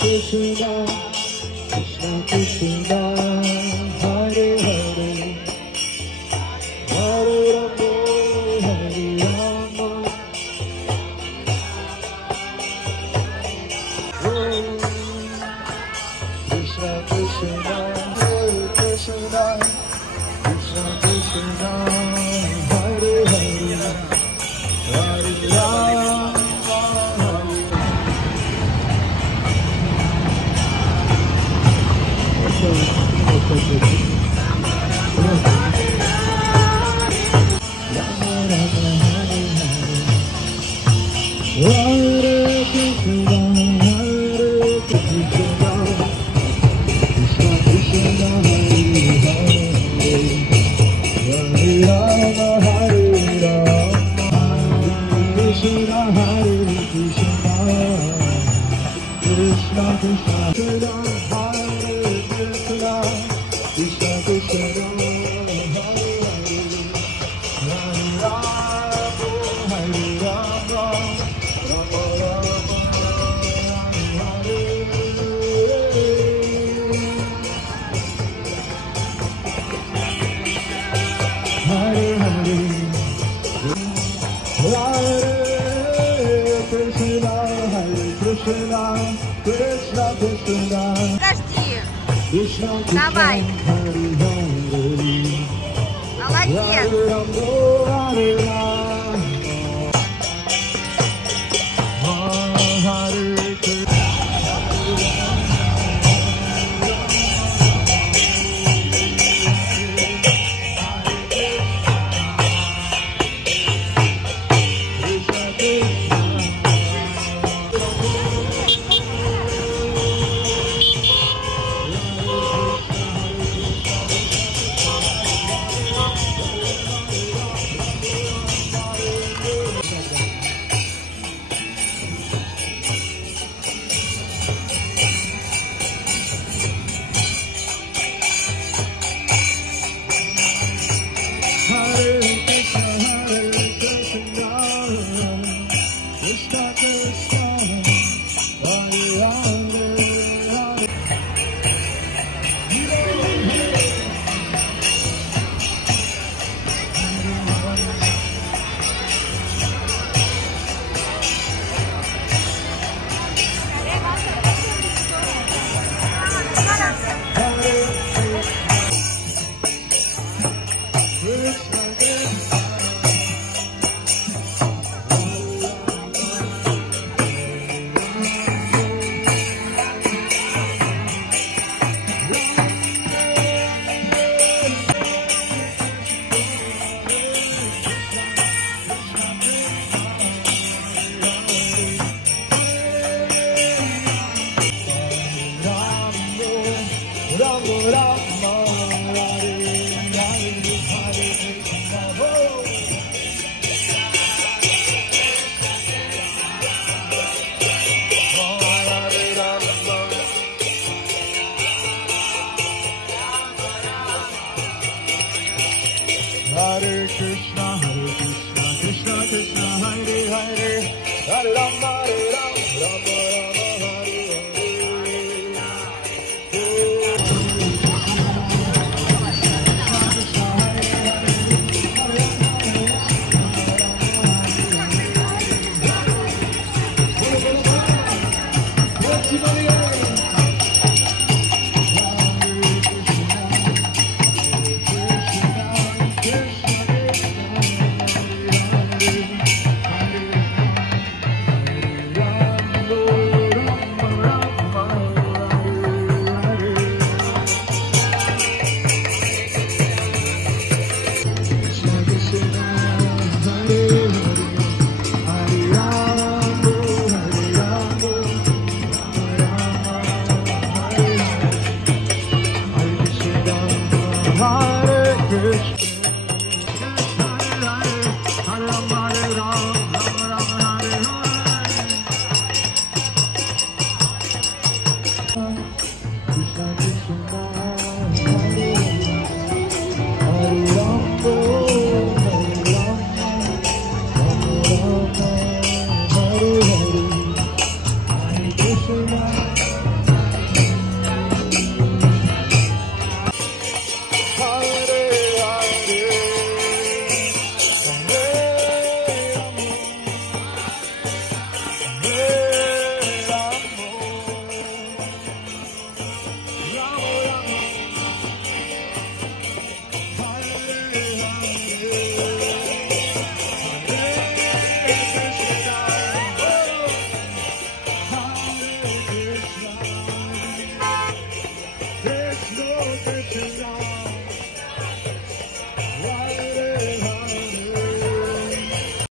Krishna, Krishna Krishna, Hare Hare, Hare Rama, Hare Rama, Krishna Krishna, Hare Krishna, Krishna Krishna, Hare Hare, Hare Rama. Hare Krishna, Hare Krishna, Krishna Krishna, Hare Hare, Hare Rama, Hare Rama, Krishna Hare Krishna, Krishna Krishna, Hare Krishna, Krishna Krishna, Hare Krishna, Krishna Krishna, Подожди. Krishna Krishna, Давай. Hare Hare, Молодец. Hare Rama, Hare Rama, Hare Krishna. Hare Krishna, Krishna Krishna, Hare Hare, Hare Rama.